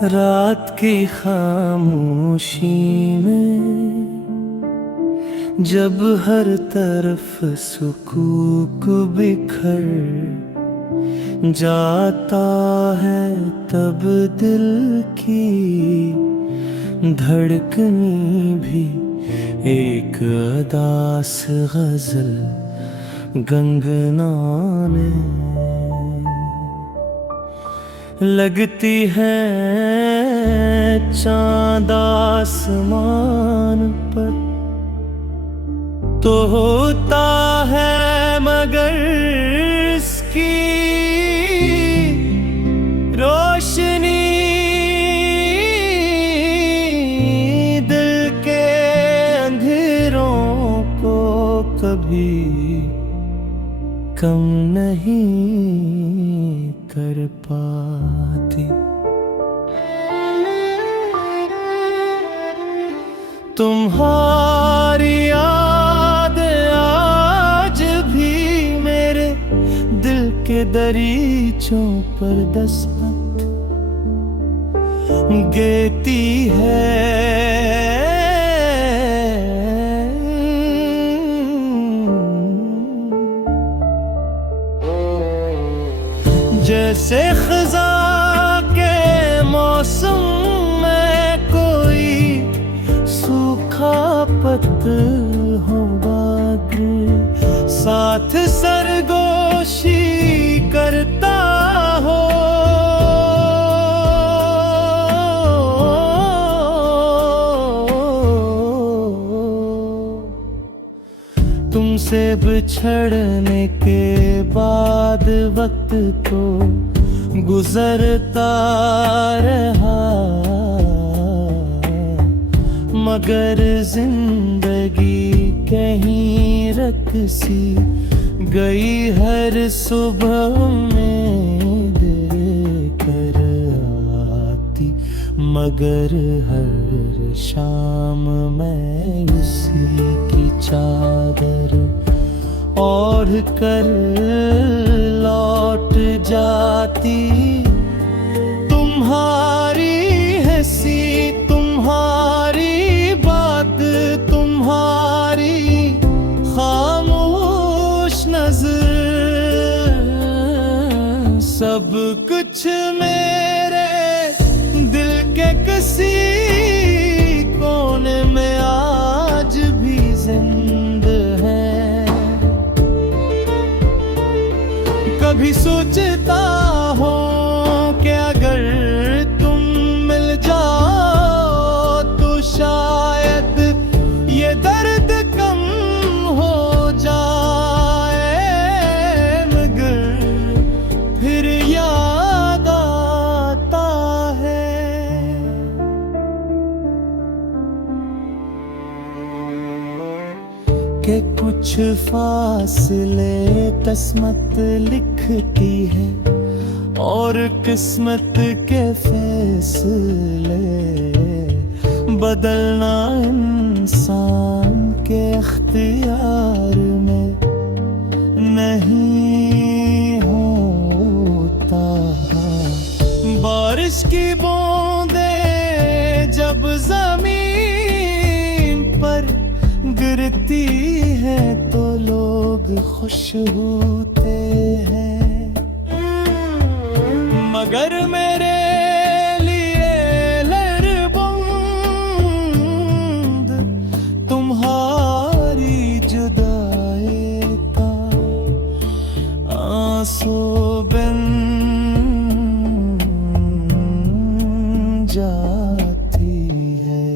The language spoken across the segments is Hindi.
रात की खामोशी में जब हर तरफ सुकूक बिखर जाता है, तब दिल की धड़कनी भी एक अदास गजल गनगनाने लगती है। चांद आसमान पर तो होता है, मगर इसकी रोशनी दिल के अंधेरों को कभी कम नहीं कर पाती। तुम्हारी याद आज भी मेरे दिल के दरीचों पर दस्तक देती है। जैसे खज़ा के मौसम में कोई सूखा पत्थर हो, बादल साथ सरगोशी करता हो। तुमसे बिछड़ने के बाद वक्त तो गुजरता रहा, मगर जिंदगी कहीं रकसी गई हर सुबह में देकर आती, मगर हर शाम मैं उसी की चादर ओढ़ कर लौट जाती। तुम्हारी हंसी, तुम्हारी बात, तुम्हारी खामोश नजर, सब कुछ मेरे दिल के किसी कोने में आज भी जिंदा है। कभी सोचता हूँ कि अगर तुम मिल जाओ तो शायद ये दर्द कम हो जाए, मगर फिर याद आता है कि कुछ फासले किस्मत लिखती है और किस्मत के फैसले बदलना इंसान के इख्तियार में नहीं होता। बारिश की बूंदें जब जमीन पर गिरती है तो लोग खुश होते हैं, मगर मेरे लिए लरबूंद तुम्हारी जुदाई का आंसू बन जाती है।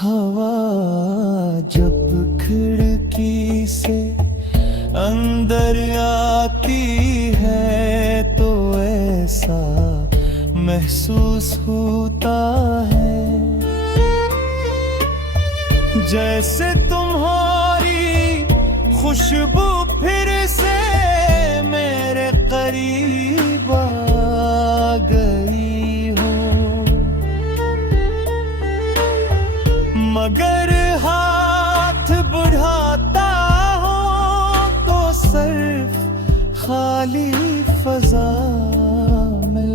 हवा जब खिड़की से अंदर आती है तो ऐसा महसूस होता है जैसे तुम्हारी खुशबू फिर से मेरे करीब आ गई हो, मगर हाथ बढ़ाता हो तो सिर्फ खाली फजा में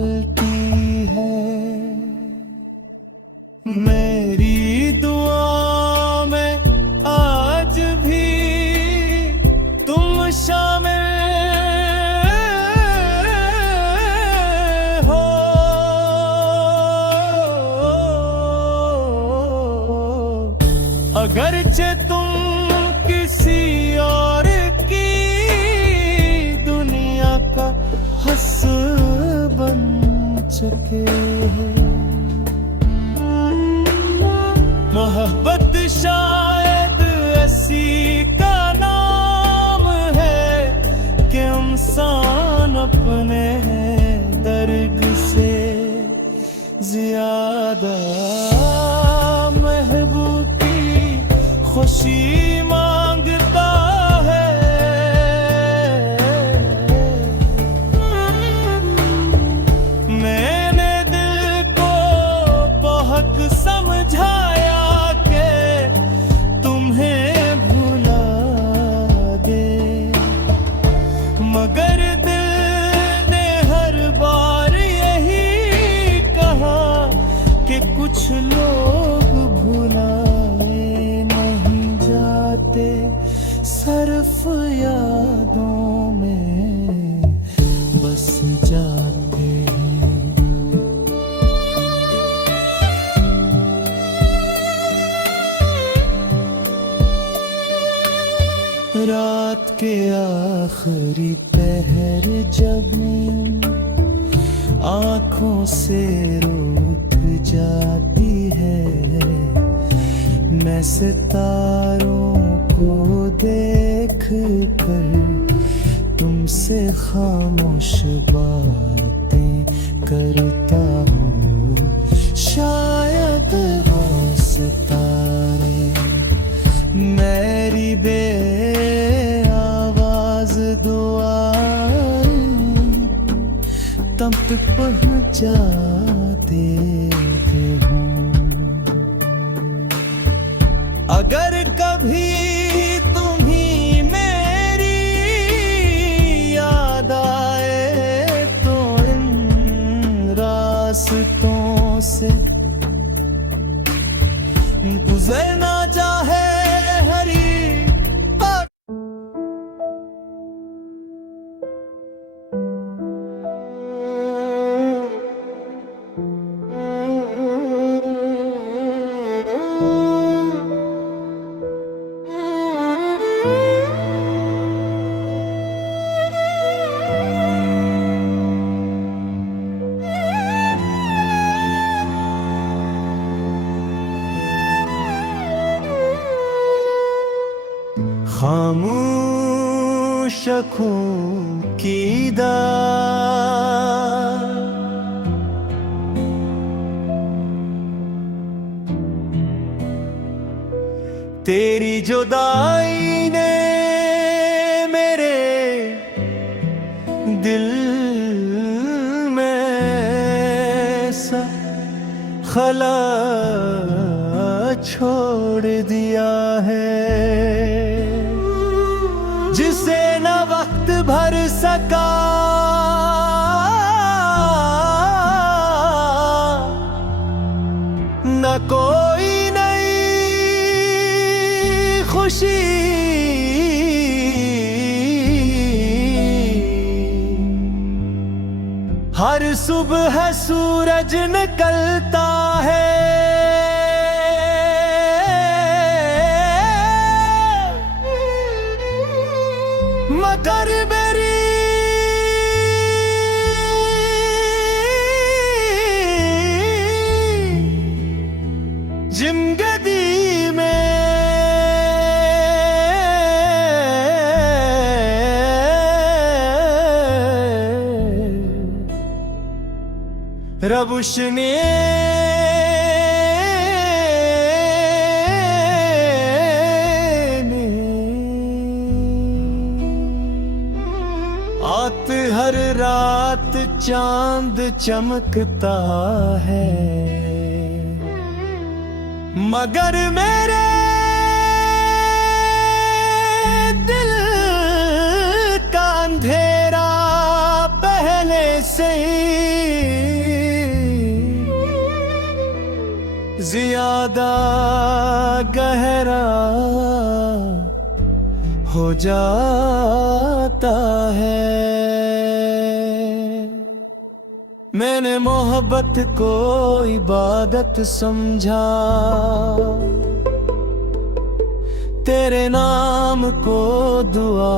सके। मोहब्बत शायद ऐसी का नाम है कि इंसान अपने दर्द से ज्यादा महबूब की खुशी मांगता है। मैंने दिल को बहुत समझाया कि तुम्हें भुला दे, मगर दिल ने हर बार यही कहा कि कुछ लोग भुलाए नहीं जाते, सिर्फ यादों में बस जाते हैं। रात के आखिरी पहर जब नींद आँखों से रूठ जाती है, मैं सितारों को देख कर तुमसे खामोश बातें करता हूँ। शायद वो सितारे मेरी बे आवाज दुआएं तब तक पहुँचा देते हूँ। अगर कभी तुम्ही मेरी याद आए तो इन रास्तों से गुजरना चाहे हरी खामोश आँखों की दाद तेरी जुदाई ने मेरे दिल में सा खला छोड़ दिया है, जिसे न वक्त भर सका न कोई नई खुशी। हर सुबह सूरज निकलता है, मगर मेरी जिंदगी में रबुशने हर रात चांद चमकता है, मगर मेरे दिल का अंधेरा पहले से ज्यादा गहरा हो जाता है। मैंने मोहब्बत को इबादत समझा, तेरे नाम को दुआ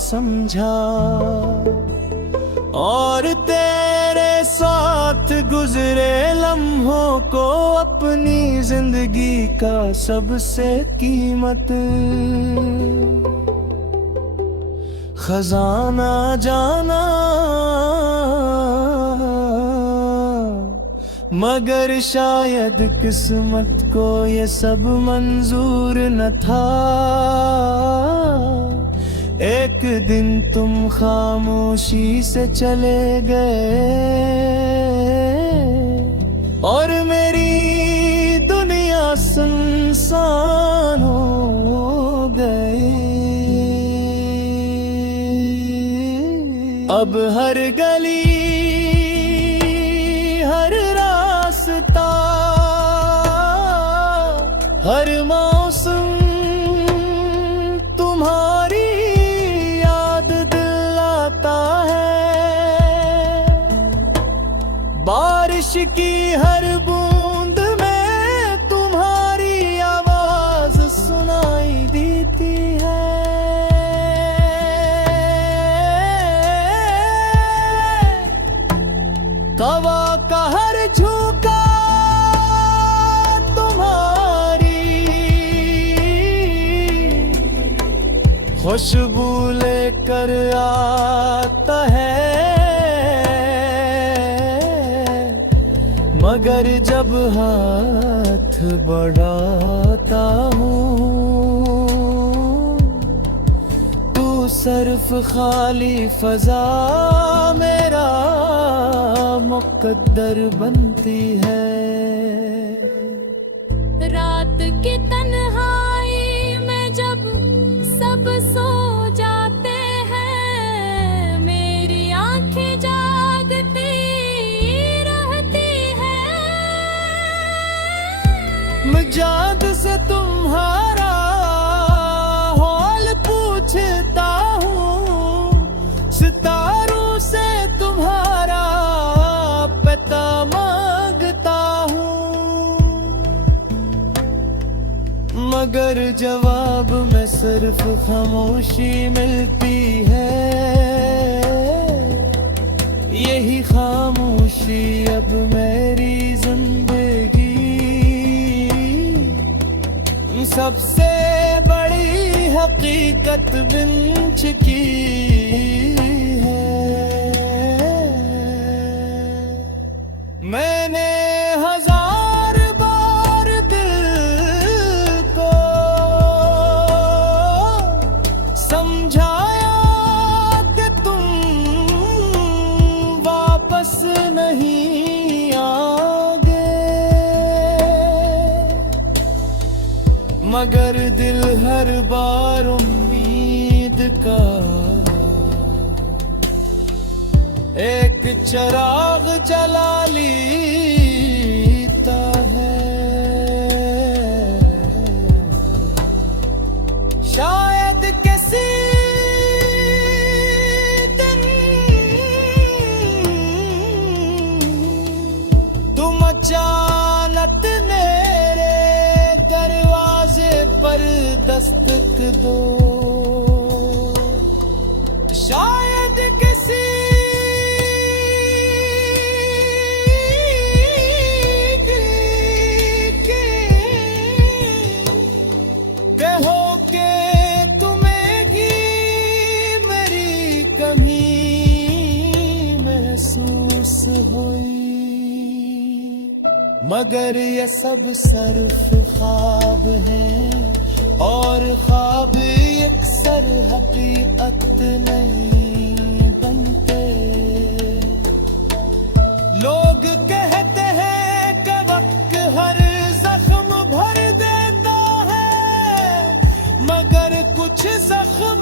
समझा, और तेरे साथ साथ गुजरे लम्हों को अपनी जिंदगी का सबसे कीमत खजाना जाना, मगर शायद किस्मत को ये सब मंजूर न था। एक दिन तुम खामोशी से चले गए और मेरी दुनिया सुनसान हो गई। अब हर गली, हर रास्ता, हर मौसम तुम्हारी याद दिलाता है। बारिश की हर बूंद में तुम्हारी आवाज सुनाई देती है। हवा का हर झोंका तुम्हारी खुशबू लेकर आता है। मगर जब हाथ बढ़ाता हूँ तू सिर्फ खाली फजा मेरा मुकद्दर बनती है। रात की तन्हाई में जब सब सो जाते हैं, मेरी आंखें जागती रहती है। मिजाज से तुम्हारा हाल पूछता हूँ, सितारों से तुम्हारा पता मांगता हूँ, मगर जवाब में सिर्फ खामोशी मिलती है। यही खामोशी अब मेरी जिंदगी सबसे बड़ी हकीकत बन चुकी है। मैंने हजार बार दिल को समझाया कि तुम वापस नहीं आओगे, मगर दिल हर बार उम्मीद का एक चिराग जला लेता है। शायद किसी दिन तुम अचानक मेरे दरवाजे पर दस्तक दो। शायद किसी कहो के तुम्हें की मेरी कमी महसूस हुई, मगर ये सब सिर्फ ख्वाब हैं और ख्वाब अक्सर हकीकत नहीं बनते। लोग कहते हैं कि वक्त हर जख्म भर देता है, मगर कुछ जख्म